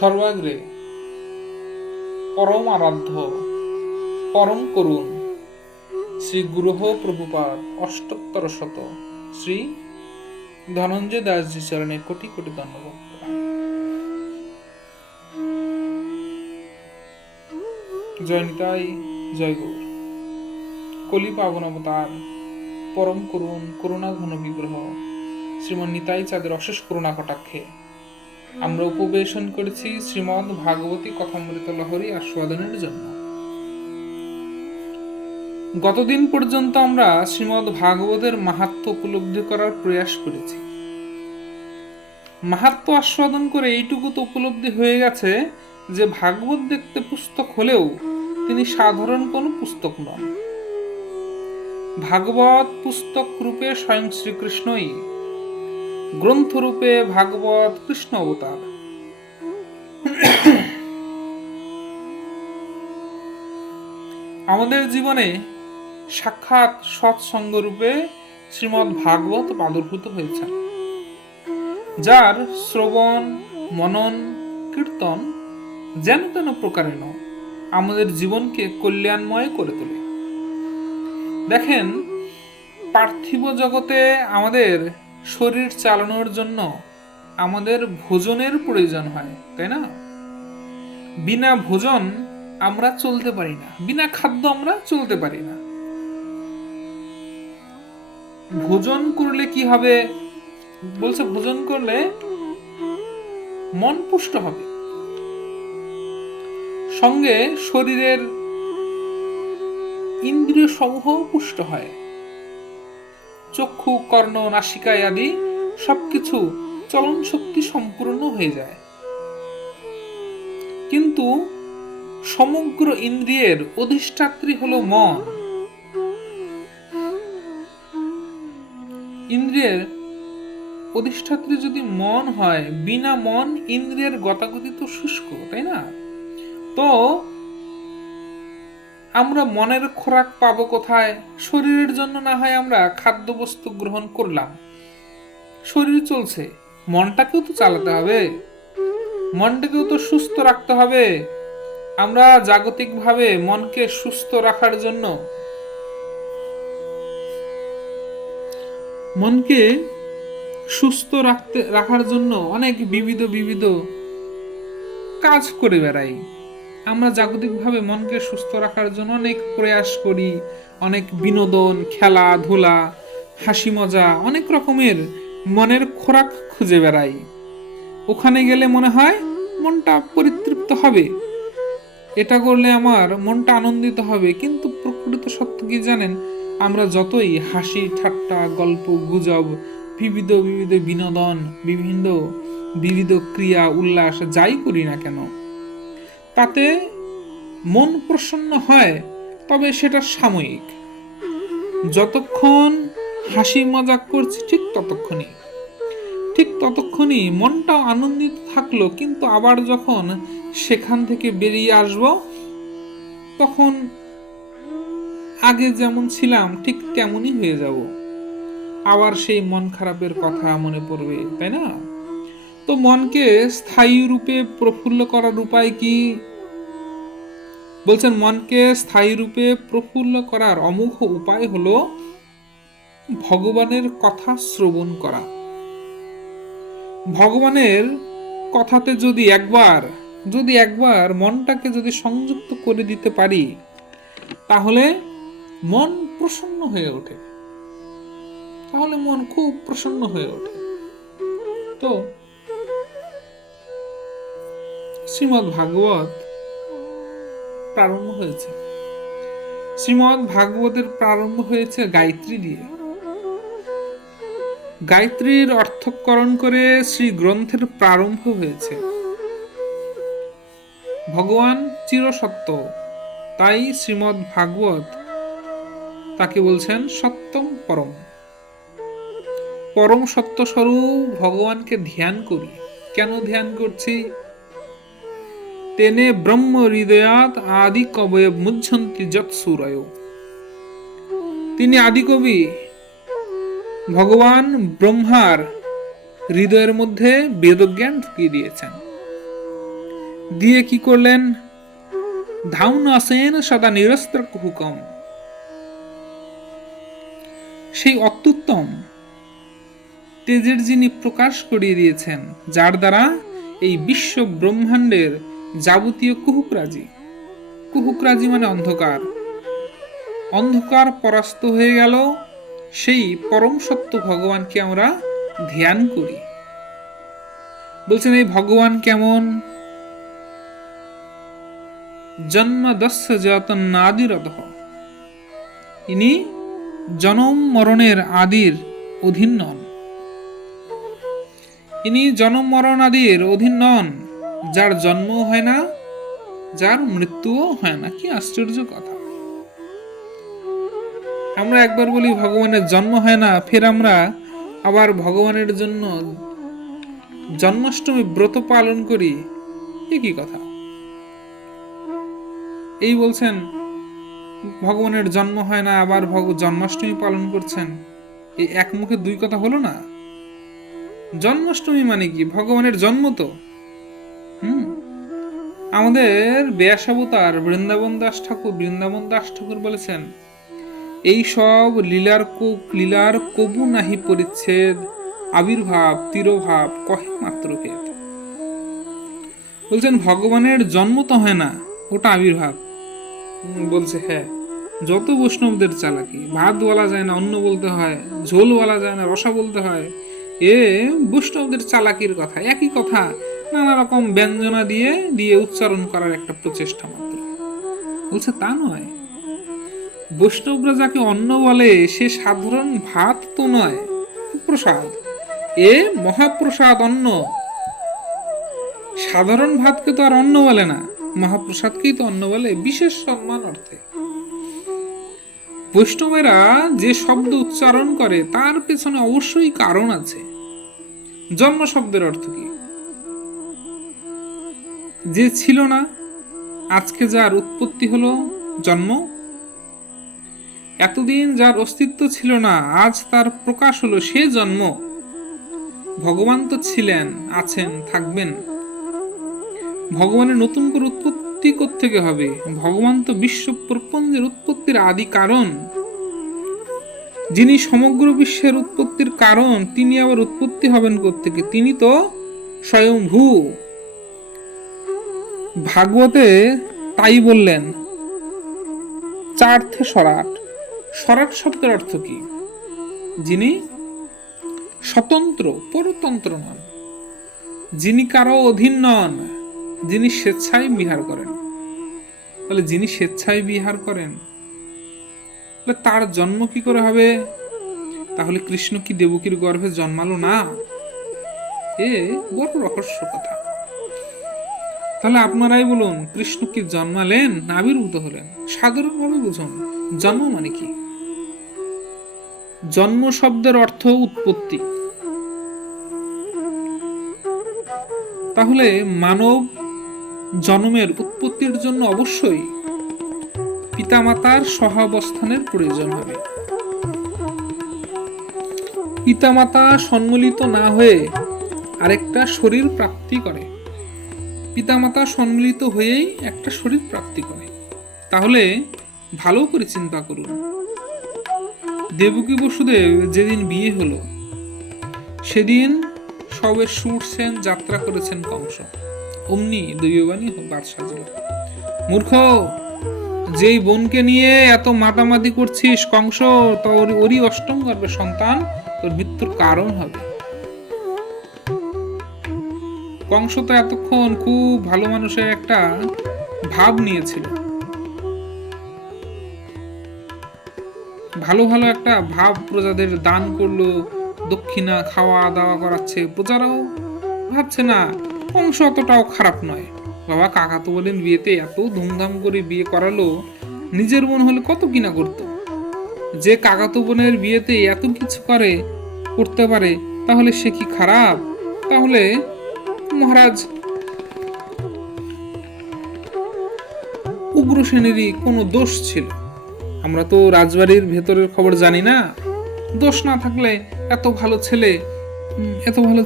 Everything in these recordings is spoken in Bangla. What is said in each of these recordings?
সর্বাগ্রে পরম আরাধ্য পরম করুণ শ্রী গুরুহ প্রভুপাদ অষ্টোত্তর শত শ্রী ধনঞ্জয় দাসজি চরণে কোটি কোটি ধন্যবাদ। জয় নিতাই, জয় গৌর। কলি পাবন অবতার পরম করুণ করুণা ঘন বিগ্রহ শ্রীমন নিতাই চাঁদের অশেষ করুণা কটাক্ষে আমরা উপবেশন করেছি শ্রীমদ ভাগবতী কথামৃত লহরী আস্বাদনের জন্য। গতদিন পর্যন্ত আমরা শ্রীমদ ভাগবতের মাহাত্ম্য উপলব্ধি করার প্রয়াস করেছি। মাহাত্ম্য আস্বাদন করে এইটুকু তো উপলব্ধি হয়ে গেছে যে ভাগবত দেখতে পুস্তক হলেও তিনি সাধারণ কোনো পুস্তক নন। ভাগবত পুস্তক রূপে স্বয়ং শ্রীকৃষ্ণই, গ্রন্থ রূপে ভাগবত কৃষ্ণ অবতার। আমাদের জীবনে সাক্ষাৎ সৎসঙ্গ রূপে শ্রীমদ্ ভাগবত প্রাদুর্ভূত হয়েছে, যার শ্রবণ মনন কীর্তন যেন তেন প্রকারেণ আমাদের জীবনকে কল্যাণময় করে তোলে। দেখেন, পার্থিব জগতে আমাদের শরীর চালানোর জন্য আমাদের ভোজনের প্রয়োজন হয়, তাই না? বিনা ভোজন আমরা চলতে পারি না, বিনা খাদ্য আমরা চলতে পারি না। ভোজন করলে কি হবে বলছে? ভোজন করলে মন পুষ্ট হবে, সঙ্গে শরীরের ইন্দ্রিয় সমূহ পুষ্ট হয়। চক্ষু, কর্ণ, নাসিকা আদি সবকিছু চলন শক্তি সম্পূর্ণ হয়ে যায়। কিন্তু সমগ্র ইন্দ্রিয়ের অধিষ্ঠাত্রী হলো মন। ইন্দ্রিয়ের অধিষ্ঠাত্রী যদি মন হয়, বিনা মন ইন্দ্রিয়ের গতাগতি তো শুষ্ক, তাই না? তো আমরা মনের খোরাক পাবো কোথায়? শরীরের জন্য না হয় আমরা খাদ্যবস্তু গ্রহণ করলাম, শরীর চলছে, মনটাকেও তো চালাতে হবে, মনটাকেও তো সুস্থ রাখতে হবে। আমরা জাগতিকভাবে মনকে সুস্থ রাখার জন্য অনেক বিবিধ কাজ করে বেড়াই। আমরা জাগতিকভাবে মনকে সুস্থ রাখার জন্য অনেক প্রয়াস করি, অনেক বিনোদন, খেলাধুলা, হাসি মজা, অনেক রকমের মনের খোরাক খুঁজে বেড়াই। ওখানে গেলে মনে হয় মনটা পরিতৃপ্ত হবে, এটা করলে আমার মনটা আনন্দিত হবে। কিন্তু প্রকৃত সত্য কি জানেন? আমরা যতই হাসি ঠাট্টা, গল্প গুজব, বিবিধ বিনোদন, বিবিধ ক্রিয়া উল্লাস যাই করি না কেন, তাতে মন প্রসন্ন হয়, তবে সেটা সাময়িক। যতক্ষণ হাসি মজাক করছি ঠিক ততক্ষণই মনটাও আনন্দিত থাকলো। কিন্তু আবার যখন সেখান থেকে বেরিয়ে আসব, তখন আগে যেমন ছিলাম ঠিক তেমনই হয়ে যাব, আবার সেই মন খারাপের কথা মনে পড়বে, তাই না? তো মনকে স্থায়ী রূপে প্রফুল্ল করার উপায় কি বলছেন? মনকে স্থায়ী রূপে প্রফুল্ল করার অমোঘ উপায় হলো ভগবানের কথা শ্রবণ করা। ভগবানের কথাতে যদি একবার মনটাকে যদি সংযুক্ত করে দিতে পারি, তাহলে মন প্রসন্ন হয়ে ওঠে, তাহলে মন খুব প্রসন্ন হয়ে ওঠে। তো শ্রীমদ্ ভাগবত প্রারম্ভ হয়েছে, শ্রীমদ্ ভাগবতের প্রারম্ভ হয়েছে গায়ত্রী দিয়ে। গায়ত্রীর অর্থকরণ করে শ্রী গ্রন্থের প্রারম্ভ হয়েছে। ভগবান চিরসত্য, তাই শ্রীমদ্ ভাগবত তাকে বলছেন সত্যম পরম। পরম সত্য স্বরূপ ভগবানকে ধ্যান করি। কেন ধ্যান করছি? তেনে ব্রহ্ম হৃদয়াৎ আদি কবয় মুহ্যন্তি যৎসূরয়। তিনি আদিকবি, ভগবান ব্রহ্মার হৃদয়ের মধ্যে বেদজ্ঞান ঢুকিয়ে দিয়েছেন। দিয়ে কি করলেন? ধাউন আসেন সদা নিরস্ত্র হুকম, সেই অত্যুত্তম তেজের যিনি প্রকাশ করিয়ে দিয়েছেন, যার দ্বারা এই বিশ্ব ব্রহ্মাণ্ডের যাবতীয় কুহুকরাজি, কুহুকরাজি মানে অন্ধকার, অন্ধকার পরাস্ত হয়ে গেল, সেই পরম সত্য ভগবানকে আমরা ধ্যান করি। বলছেন এই ভগবান কেমন? জন্মদস্য যতনাদিরত, ইনি জনম মরণের আদির অধীন নন, ইনি জন্ম মরণ আদির অধীন নন, যার জন্ম হয় না, যার মৃত্যুও হয় না। কি আশ্চর্য কথা! আমরা একবার বলি ভগবানের জন্ম হয় না, ফের আমরা আবার ভগবানের জন্য জন্মাষ্টমী ব্রত পালন করি। কি কথা! এই বলছেন ভগবানের জন্ম হয় না, আবার জন্মাষ্টমী পালন করছেন। এই এক মুখে দুই কথা হলো না? জন্মাষ্টমী মানে কি? ভগবানের জন্ম তো। আমাদের ব্যাসাবতার বৃন্দাবন দাস ঠাকুর বলেছেন, এই সব লীলার কবু নাহি পরিচ্ছেদ, আবির্ভাব তিরোভাব কহে মাত্র ভেদ। বলছেন ভগবানের জন্ম তো হয় না, ওটা আবির্ভাব। বলছে হ্যাঁ, যত বৈষ্ণবদের চালাকি, ভাত বলা যায় না অন্ন বলতে হয়, ঝোল বলা যায় না রসা বলতে হয়, এ বৈষ্ণবদের চালাকির কথা। একই কথা নানা রকম ব্যঞ্জনা দিয়ে দিয়ে উচ্চারণ করার একটা প্রচেষ্টা মাত্র। বলছে তা নয়, বৈষ্ণবরা যাকে অন্ন বলে সে সাধারণ ভাত তো নয়, প্রসাদ। এ মহাপ্রসাদ অন্ন। সাধারণ ভাতকে তো আর অন্ন বলে না, মহাপ্রসাদকেই তো অন্ন বলে, বিশেষ সম্মান অর্থে। বৈষ্ণবেরা যে শব্দ উচ্চারণ করে তার পেছনে অবশ্যই কারণ আছে। জন্ম শব্দের অর্থ কি? যে ছিল না, আজকে যার উৎপত্তি হলো, জন্ম। এতদিন যার অস্তিত্ব ছিল না, আজ তার প্রকাশ হলো, সে জন্ম। ভগবান তো ছিলেন, আছেন, থাকবেন। ভগবানের নতুন করে উৎপত্তি থেকে হবে? ভগবান তো বিশ্ব প্রপঞ্চের উৎপত্তির আদি কারণ। যিনি সমগ্র বিশ্বের উৎপত্তির কারণ, তিনি আবার উৎপত্তি হবেন কোত্থেকে? তিনি তো স্বয়ংভূ। ভাগবতে তাই বললেন, চার্থে সরাট। সরাট শব্দের অর্থ কি? যিনি স্বতন্ত্র, পরতন্ত্র নন, যিনি কারো অধীন নন, যিনি স্বেচ্ছায় বিহার করেন। তাহলে যিনি স্বেচ্ছায় বিহার করেন, তার জন্ম কি করে হবে? তাহলে কৃষ্ণ কি দেবকীর গর্ভে জন্মালো না? এ বড় রহস্য কথা। তাহলে আপনারাই বলুন, কৃষ্ণ কি জন্মালেন না আবির্ভূত হলেন? সাধারণভাবে বুঝুন, জন্ম মানে কি? জন্ম শব্দের অর্থ উৎপত্তি। তাহলে মানব জন্মের উৎপত্তির জন্য অবশ্যই পিতামাতার সহাবস্থানের প্রয়োজন হবে। পিতামাতা সম্মিলিত না হয়ে আরেকটা শরীর প্রাপ্তি করে, পিতামাতা সম্মিলিত হয়েই একটা শরীর প্রাপ্তি করে। তাহলে ভালো করে চিন্তা করুন, দেবকী বসুদেব যেদিন বিয়ে হলো, সেদিন সবে ছুটছেন, যাত্রা করেছেন কংস, অমনি দৈববাণী বাদ সাজল, মূর্খ, যেই বোনকে নিয়ে এত মাতামাতি করছিস কংস, তোর ওরই অষ্টম গর্ভের সন্তান তোর মৃত্যুর কারণ হবে। কংস তো এতক্ষণ খুব ভালো মানুষের একটা ভাব নিয়েছিল, ভালো ভালো একটা ভাব প্রজাদের দান করলো, দক্ষিণা খাওয়া দাওয়া করাচ্ছে, প্রজারাও ভাবছে না কংস অতটাও খারাপ নয়। বাবা কাকা তো বলেন বিয়েতে এত ধুমধাম করে বিয়ে করালো, নিজের বোন হলে কত কিনা করতো। যে কাকাতো বোনের বিয়েতে এত কিছু করতে পারে, তাহলে সে কি খারাপ? তাহলে মহারাজ উগ্রসেনেরই কোনো দোষ ছিল। আমরা তো রাজবাড়ির ভেতরের খবর জানি না। দোষ না থাকলে এত ভালো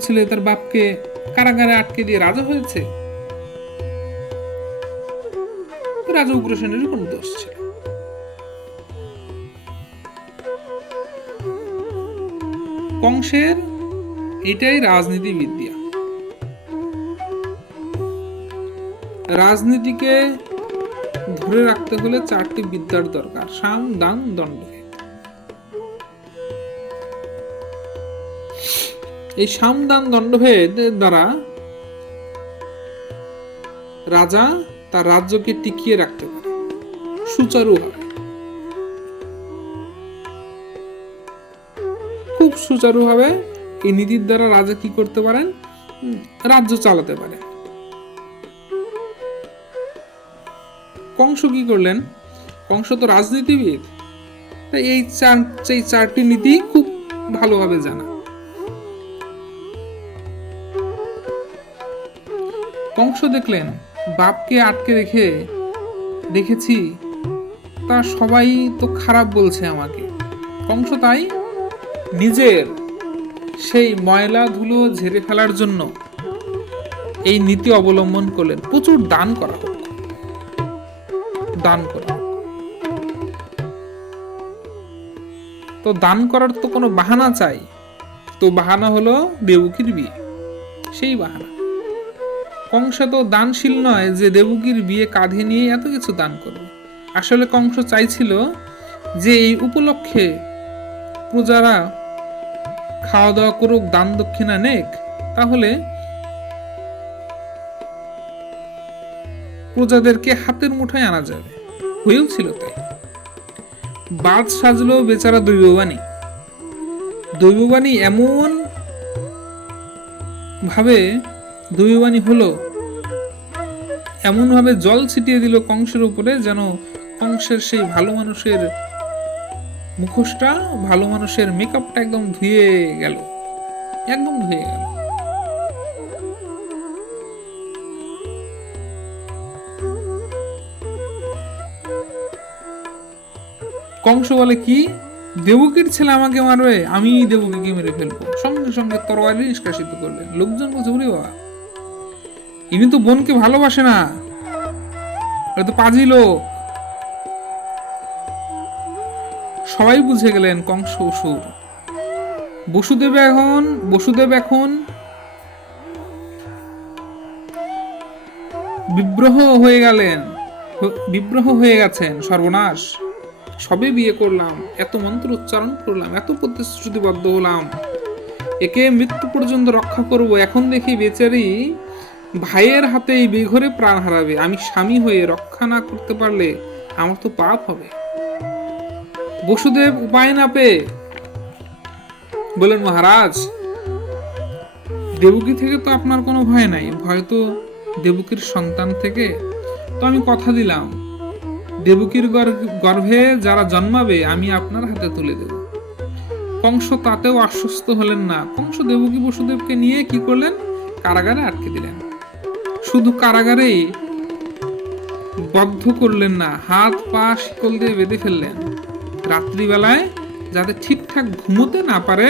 ছেলে তার বাপকে কারাগারে আটকে দিয়ে রাজা হয়েছে। রাজা উগ্রসেনেরও কোনো দোষ ছিল। কংসের এটাই রাজনীতিবিদ্যা। রাজনীতিকে ধরে রাখতে হলে 4টি বিদ্যার দরকার: সাম, দান, দণ্ডভেদ। এই সাম, দান, দণ্ডভেদ দ্বারা রাজা তার রাজ্যকে টিকিয়ে রাখতে পারে সুচারুভাবে, খুব সুচারুভাবে। এই নীতির দ্বারা রাজা কি করতে পারেন? রাজ্য চালাতে পারে। কংস কি করলেন? কংস তো রাজনীতিবিদ, এই 4টি নীতি খুব ভালোভাবে জানা। কংস দেখলেন বাপকে আটকে রেখেছি, তা সবাই তো খারাপ বলছে আমাকে। কংস তাই নিজের সেই ময়লা ধুলো ঝেড়ে ফেলার জন্য এই নীতি অবলম্বন করলেন, প্রচুর দান করা হোক, দান করা। তো দান করার তো কোনো বাহানা চাই, তো বাহানা হলো দেবকীর বিয়ে। সেই বাহানা। কংস তো দানশীল নয় যে দেবকীর বিয়ে কাঁধে নিয়ে এত কিছু দান করবে। আসলে কংস চাইছিল যে এই উপলক্ষে প্রজারা খাওয়া দাওয়া করুক, দান দক্ষিণা নেক, তাহলে প্রজাদেরকে হাতের মুঠোয় আনা যাবে। হয়েও ছিল তাই। বাদ সাজলো বেচারা দৈববাণী। দৈববাণী এমন ভাবে জল ছিটিয়ে দিল কংসের উপরে, যেন কংসের সেই ভালো মানুষের মুখোশটা, ভালো মানুষের মেকআপটা একদম ধুয়ে গেল। কংস বলে, কি দেবকীর ছেলে আমাকে মারবে? আমি দেবকীকে মেরে ফেলবো। সঙ্গে সঙ্গে তরবারি নিষ্কাশিত করলেন। লোকজন বলছে, ওরে বাবা, ইনি তো বোনকে ভালোবাসে না, তো পাজি লোক। সবাই বুঝে গেলেন কংস অসুর। বসুদেব এখন বিব্রহ হয়ে গেছেন। সর্বনাশ, সবে বিয়ে করলাম, এত মন্ত্র উচ্চারণ করলাম, এত প্রতিশ্রুতিবদ্ধ হলাম, একে মৃত্যু পর্যন্ত রক্ষা করব, এখন দেখি বেচারি ভাইয়ের হাতে এই বেঘরে প্রাণ হারাবে। আমি স্বামী হয়ে রক্ষা না করতে পারলে আমার তো পাপ হবে। বসুদেব উপায় না পেয়ে বলেন, মহারাজ, দেবকী থেকে তো আপনার কোনো ভয় নাই, ভয় তো দেবকীর সন্তান থেকে। তো আমি কথা দিলাম, দেবকীর গর্ভে যারা জন্মাবে আমি আপনার হাতে তুলে দেব। কংস তাতেও আশ্বস্ত হলেন না। কংস দেবকী বসুদেবকে নিয়ে কি করলেন? কারাগারে আটকে দিলেন। শুধু কারাগারেই বদ্ধ করলেন না, হাত পা শিকল দিয়ে বেঁধে ফেললেন। রাত্রিবেলায় যাতে ঠিকঠাক ঘুমোতে না পারে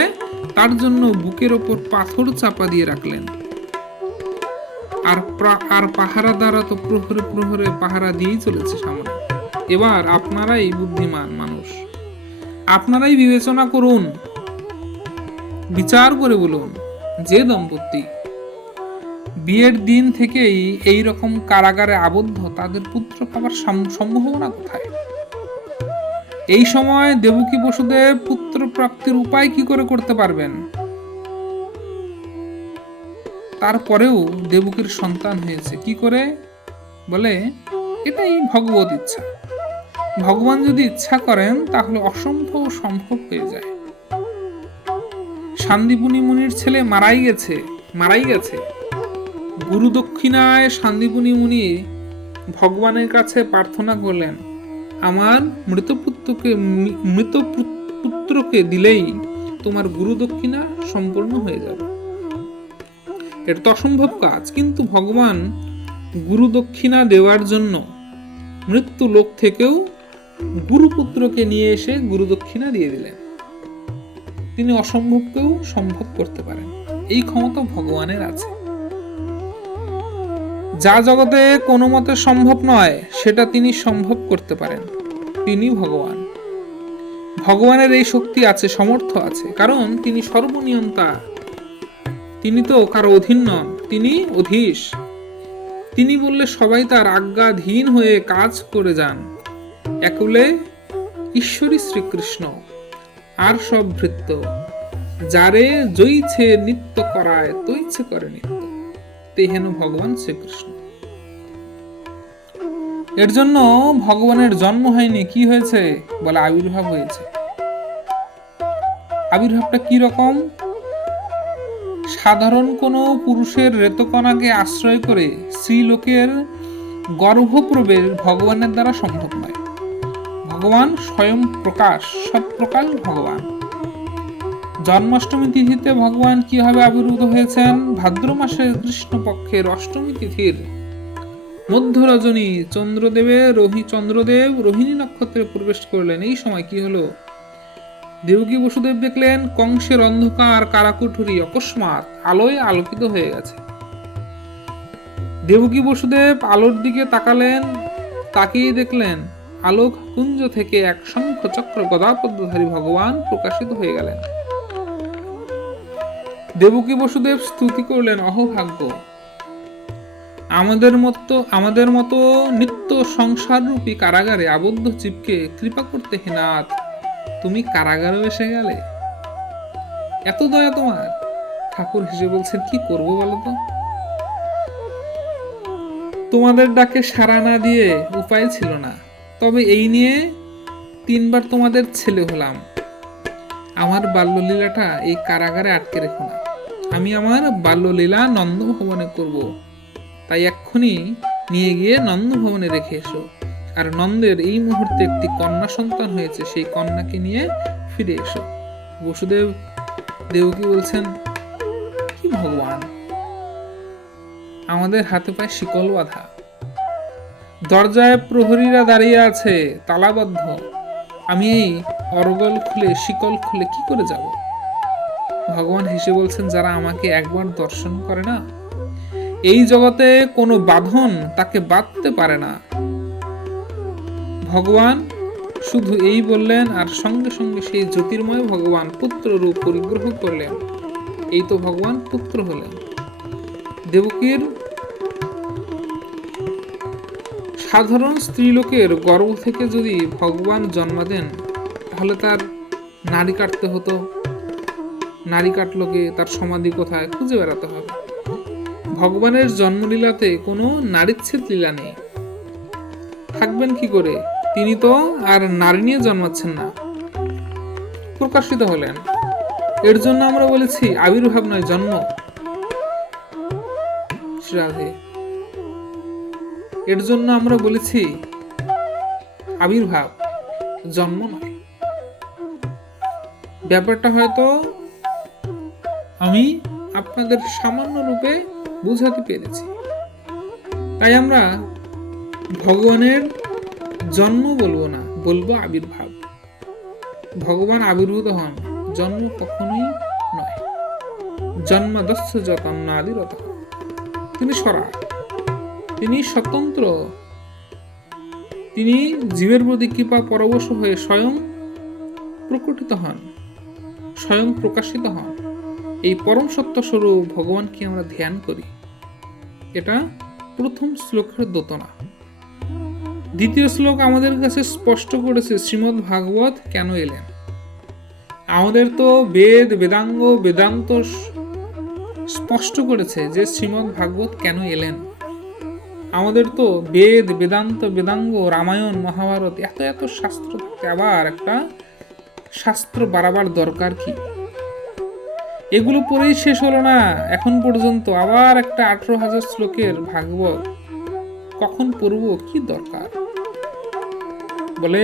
তার জন্য বুকের ওপর পাথর চাপা দিয়ে রাখলেন। আর পাহারাদাররা তো প্রহরে প্রহরে পাহারা দিয়েই চলেছে সামনে। এবার আপনারাই বুদ্ধিমান মানুষ, আপনারাই বিবেচনা করুন, বিচার করে বলুন, যে দম্পতি বিয়ের দিন থেকেই এই রকম কারাগারে আবদ্ধ, তাদের পুত্র পাওয়ার সম্ভাবনা কোথায়? এই সময় দেবকী বসুদেব পুত্র প্রাপ্তির উপায় কি করে করতে পারবেন? তারপরেও দেবকীর সন্তান হয়েছে কি করে? বলে, এটাই ভগবত ইচ্ছা। ভগবান যদি ইচ্ছা করেন তাহলে অসম্ভব সম্ভব হয়ে যায়। সান্দীপনী মুনির ছেলে মারাই গেছে। গুরু দক্ষিণায় সান্দীপনী মুনি ভগবানের কাছে প্রার্থনা করলেন, আমার মৃত পুত্রকে দিলেই তোমার গুরু দক্ষিণা সম্পূর্ণ হয়ে যাবে। এটা তো অসম্ভব কাজ, কিন্তু ভগবান গুরু দক্ষিণা দেওয়ার জন্য মৃত্যু লোক থেকেও গুরুপুত্রকে নিয়ে এসে গুরু দক্ষিণা দিয়ে দিলেন। তিনি অসম্ভবকেও সম্ভব করতে পারেন, এই ক্ষমতা ভগবানের আছে। যা জগতে কোনো মতে সম্ভব নয় সেটা তিনি সম্ভব করতে পারেন। তিনি ভগবান। ভগবানের এই শক্তি আছে, সমর্থ আছে, কারণ তিনি সর্বনিয়ন্তা। তিনি তো কারো অধীন নন, তিনি অধীশ। তিনি বললে সবাই তার আজ্ঞাধীন হয়ে কাজ করে যান। একুলে ঈশ্বরী শ্রীকৃষ্ণ আর সব ভৃত্য, যারে জইছে নিত্য করায় তৈছে করে নিত্য, তেহেন ভগবান শ্রীকৃষ্ণ। এর জন্য ভগবানের জন্ম হয়নি, কি হয়েছে বলে আবির্ভাব হয়েছে। আবির্ভাবটা কি রকম? সাধারণ কোনো পুরুষের রেতকণাকে আশ্রয় করে স্ত্রীলোকের গর্ভপ্রবেশ ভগবানের দ্বারা সম্ভব নয়। ভগবান স্বয়ং প্রকাশ, সৎপ্রকাশ ভগবান। জন্মাষ্টমী তিথিতে ভগবান কিভাবে আবির্ভূত হয়েছেন? ভাদ্র মাসের কৃষ্ণপক্ষের অষ্টমী তিথির মধ্য রজনী চন্দ্রদেব রোহিণী নক্ষত্রে প্রবেশ করলেন। এই সময় কি হলো? দেবকী বসুদেব দেখলেন কংসের অন্ধকার কারাকুঠুরি অকস্মাৎ আলোয় আলোকিত হয়ে গেছে। দেবকী বসুদেব আলোর দিকে তাকালেন, তাকিয়ে দেখলেন আলোক কুঞ্জ থেকে এক শঙ্খ চক্র গদাপদ্মধারী ভগবান প্রকাশিত হয়ে গেলেন। দেবকী বসুদেব স্তুতি করলেন, অহোভাগ্য, আমাদের মতো নিত্য সংসাররূপী কারাগারে আবদ্ধ জীবকে কৃপা করতে হে নাথ, তুমি কারাগারে এসে গেলে, এত দয়া তোমার। ঠাকুর হেসে বলছেন, কি করবো বলো তো, তোমাদের ডাকে সাড়া না দিয়ে উপায় ছিল না। তবে এই নিয়ে 3 বার তোমাদের ছেলে হলাম। আমার বাল্যলীলাটা এই কারাগারে আটকে রেখো না। আমি আমার বাল্যলীলা নন্দভবনে করব, তাই এক্ষুনি নিয়ে গিয়ে নন্দভবনে রেখে এসো। আর নন্দের এই মুহূর্তে একটি কন্যা সন্তান হয়েছে, সেই কন্যাকে নিয়ে ফিরে এসো। বসুদেব দেবকী বলছেন, কি ভগবান, আমাদের হাতে পায়ে শিকল বাঁধা, দরজায় প্রহরীরা দাঁড়িয়ে আছে তালাবদ্ধ, আমি এই অরগল খুলে শিকল খুলে কি করে যাব? ভগবান হেসে বলছেন, যারা আমাকে একবার দর্শন করে না, এই জগতে কোনো বাঁধন তাকে বাঁধতে পারে না। ভগবান শুধু এই বললেন, আর সঙ্গে সঙ্গে সেই জ্যোতির্ময় ভগবান পুত্র রূপ পরিগ্রহ করলেন। এই তো ভগবান পুত্র হলেন। দেবকীর সাধারণ স্ত্রীলোকের গর্ভ থেকে যদি ভগবান জন্ম দেন, তাহলে তার নারী কাটতে হতো। নারী কাটলোকে তার সমাধি কোথায় খুঁজে বেড়াতে হবে। ভগবানের জন্মলীলাতে কোনো নারীচ্ছেদ লীলা নেই। থাকবেন কি করে? তিনি তো আর নারী নিয়ে জন্মাচ্ছেন না, প্রকাশিত হলেন। এর জন্য আমরা বলেছি আবির্ভাব নয়, জন্ম। রাধে। এর জন্য আমরা বলেছি আবির্ভাব, জন্ম নয়। ব্যাপারটা হয়তো আমি আপনাদের সামান্য রূপে বুঝাতে পেরেছি। তাই আমরা ভগবানের জন্ম বলবো না, বলবো আবির্ভাব। ভগবান আবির্ভূত হন, জন্ম কখনোই নয়। জন্মাদস্য যতন্নাদিরত, তিনি স্বরা, তিনি স্বতন্ত্র, তিনি জীবের প্রতি কৃপা পরবশ হয়ে স্বয়ং প্রকটিত হন, স্বয়ং প্রকাশিত হন। এই পরম সত্য স্বরূপ ভগবানকে আমরা ধ্যান করি। এটা প্রথম শ্লোকের দোতনা। দ্বিতীয় শ্লোক আমাদের কাছে স্পষ্ট করেছে শ্রীমদ্ ভাগবত কেন এলেন। আমাদের তো বেদ বেদাঙ্গ বেদান্ত স্পষ্ট করেছে যে শ্রীমদ্ ভাগবত কেন এলেন। আমাদের তো বেদ বেদান্ত বেদাঙ্গ রামায়ণ মহাভারত এত এত শাস্ত্র থাকতে আবার একটা শাস্ত্র বাড়াবার দরকার কি? এগুলো পড়েই শেষ হলো না এখন পর্যন্ত, আবার একটা 18,000 শ্লোকের ভাগবত কখন পড়বো, কি দরকার? বলে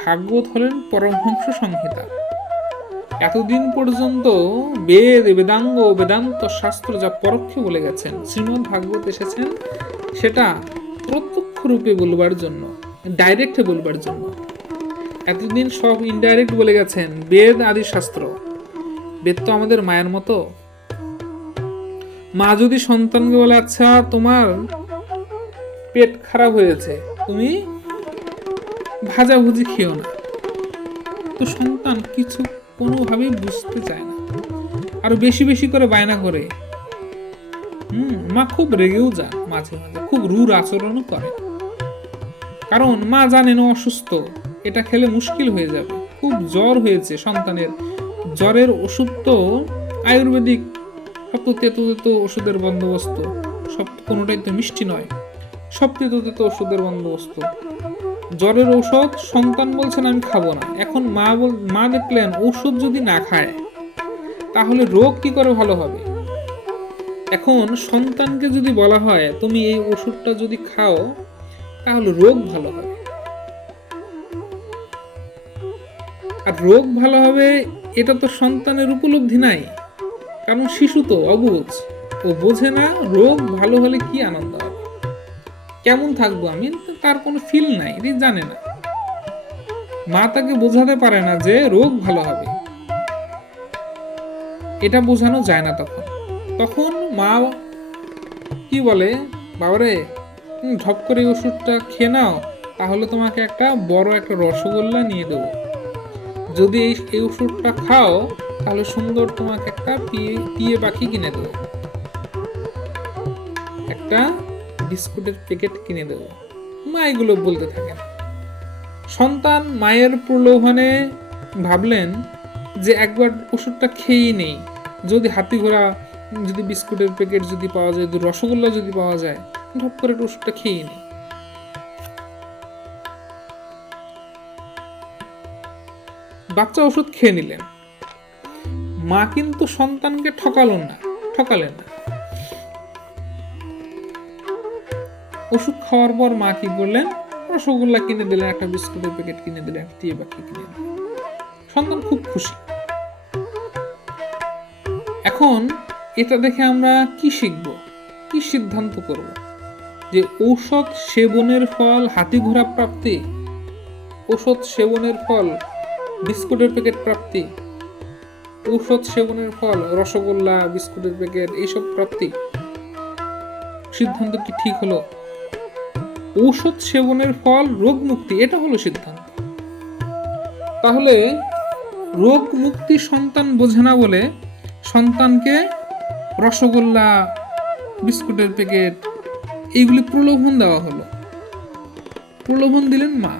ভাগবত হলেন পরমহংস সংহিতা। এতদিন পর্যন্ত বেদ বেদাঙ্গ বেদান্ত শাস্ত্র যা পরোক্ষে বলে গেছেন, শ্রীমদ্ ভাগবত এসেছেন সেটা প্রত্যক্ষ রূপে বলবার জন্য, ডাইরেক্টে বলবার জন্য। এতদিন সব ইনডাইরেক্ট বলে গেছেন, বেদ আদি শাস্ত্র। বেদ তো আমাদের মায়ের মতো, মা যদি সন্তানকে বলে, আচ্ছা তোমার পেট খারাপ হয়েছে, তুমি ভাজাভুজি খেও না, তো সন্তান কিছু কোনোভাবেই বুঝতে চায় না, আরো বেশি বেশি করে বায়না করে। মা খুব রেগেও যান, মাঝে মাঝে খুব রূঢ় আচরণও করে, কারণ মা জানেন ও অসুস্থ, এটা খেলে মুশকিল হয়ে যাবে। খুব জ্বর হয়েছে সন্তানের, জ্বরের ওষুধ তো আয়ুর্বেদিক, সব তো তেতো তেতো ওষুধের বন্দোবস্ত, সব কোনোটাই তো মিষ্টি নয়, সব তেতো তেতো ওষুধের বন্দোবস্ত। জ্বরের ঔষধ সন্তান বলছেন আমি খাবো না। এখন মা দেখলেন ঔষধ যদি না খায় তাহলে রোগ কি করে ভালো হবে। এখন সন্তানকে যদি বলা হয় তুমি এই ওষুধটা যদি খাও তাহলে রোগ ভালো হবে, আর রোগ ভালো হবে এটা তো সন্তানের উপলব্ধি নাই, কারণ শিশু তো অবুঝ, ও বোঝে না রোগ ভালো হলে কি আনন্দ হবে, কেমন থাকবো আমি, তার কোনো ফিল নাই, এটি জানে না। মা তাকে বোঝাতে পারে না যে রোগ ভালো হবে, এটা বোঝানো যায় না। তখন তখন মা কি বলে, বাবারে ঢপ করে ওষুধটা খেয়ে নাও, তাহলে তোমাকে একটা বড় একটা রসগোল্লা নিয়ে দেবো, যদি এই ওষুধটা খাও তাহলে সুন্দর তোমাকে একটা পিয়ে পাখি কিনে দেবো, একটা বিস্কুটের প্যাকেট কিনে দেবো। মা এগুলো বলতে থাকেন। সন্তান মায়ের প্রলোভনে ভাবলেন যে একবার ওষুধটা খেয়েই নেই, যদি হাতি ঘোড়া, যদি বিস্কুটের প্যাকেট যদি পাওয়া যায়, যদি রসগোল্লা যদি পাওয়া যায়, ঢপ করে ওষুধটা খেয়েই নেই। বাচ্চা ওষুধ খেয়ে নিলেন, মা কিন্তু সন্তানকে ঠকালেন না। ওষুধ খাওয়ার পর মা কি করলেন, রসগোল্লা কিনে দিলেন, একটা বিস্কুটের প্যাকেট কিনে দিলেন, একটা টিয়ে পাখি কিনে দিলেন। সন্তান খুব খুশি। এখন এটা দেখে আমরা কি শিখব, কি সিদ্ধান্ত করব, যে ঔষধ সেবনের ফল হাতি ঘোড়া প্রাপ্তি, ঔষধ সেবনের ফল বিস্কুটের প্যাকেট প্রাপ্তি, ঔষধ সেবনের ফল রসগোল্লা, বিস্কুটের প্যাকেট, এইসব প্রাপ্তি। সিদ্ধান্ত কি ঠিক হলো? ঔষধ সেবনের ফল রোগ মুক্তি, এটা হলো সিদ্ধান্ত। তাহলে রোগ মুক্তি সন্তান বোঝে না বলে সন্তানকে রসগোল্লা, বিস্কুটের প্যাকেট এইগুলি প্রলোভন দেওয়া হলো, প্রলোভন দিলেন মা।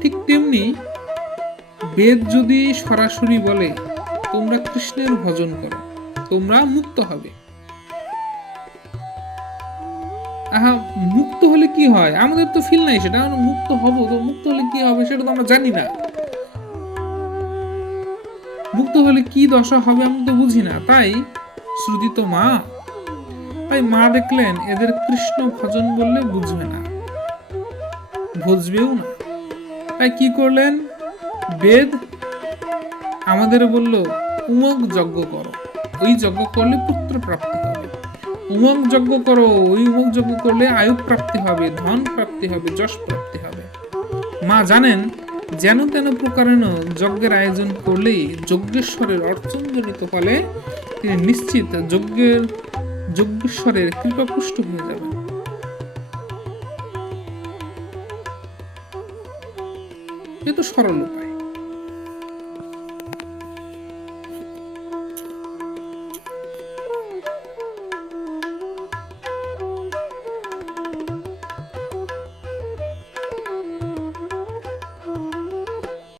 ঠিক তেমনি বেদ যদি সরাসরি বলে তোমরা কৃষ্ণের ভজন করো, তোমরা মুক্ত হবে। মুক্ত হলে কি হয় আমাদের তো ফিল নাই, সেটা আমরা মুক্ত হব, তো মুক্ত হলে কি হবে সেটা তো আমরা জানি না, মুক্ত হলে কি দশা হবে আমি তো বুঝি না। তাই শ্রুতি তো মা, তাই মা দেখলেন এদের কৃষ্ণ ভজন বললে বুঝবে না, বুঝবেও না। তাই কি করলেন, বেদ আমাদের বলল উমক যজ্ঞ করো, ওই যজ্ঞ করলে পুত্র প্রাপ্তি হবে, উমক যজ্ঞ করো, ওই উমক যজ্ঞ করলে আয়ু প্রাপ্তি হবে, ধন প্রাপ্তি হবে, যশ প্রাপ্তি হবে। মা জানেন যেন তেন প্রকারেণ যজ্ঞের আয়োজন করলেই যজ্ঞেশ্বরের অর্চনজনিত ফলে তিনি নিশ্চিত যজ্ঞেশ্বরের কৃপাপুষ্ট হয়ে যাবেন। এ তো সরল উপায়।